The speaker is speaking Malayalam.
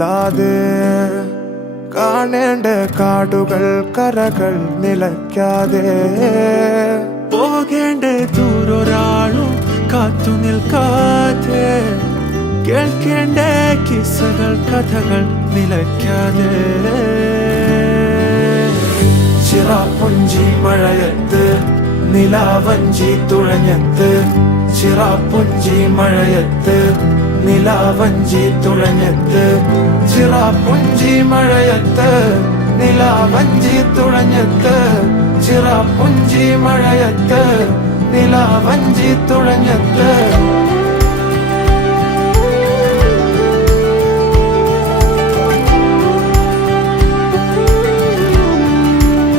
അല്ലാതെ കാണേണ്ട കാടുകൾ കരകൾ നിലയ്ക്കാതെ പോകേണ്ട ദൂരൊരാളും കാത്തു നിൽക്കാതെ കേൾക്കേണ്ട കിസ്സകൾ കഥകൾ നിലയ്ക്കാതെ ചിറാപ്പുഞ്ചി മഴയത്ത് നിലാവഞ്ചി തുഴഞ്ഞത്ത് ചിറാപ്പുഞ്ചി മഴയത്ത് നിലാവഞ്ചി തുഴഞ്ഞത്ത് ചിറാപ്പുഞ്ചി മഴയത്ത് നിലാവഞ്ചി തുഴഞ്ഞത്ത് ചിറാപ്പുഞ്ചി മഴയത്ത് നിലാവഞ്ചി തുഴഞ്ഞത്ത്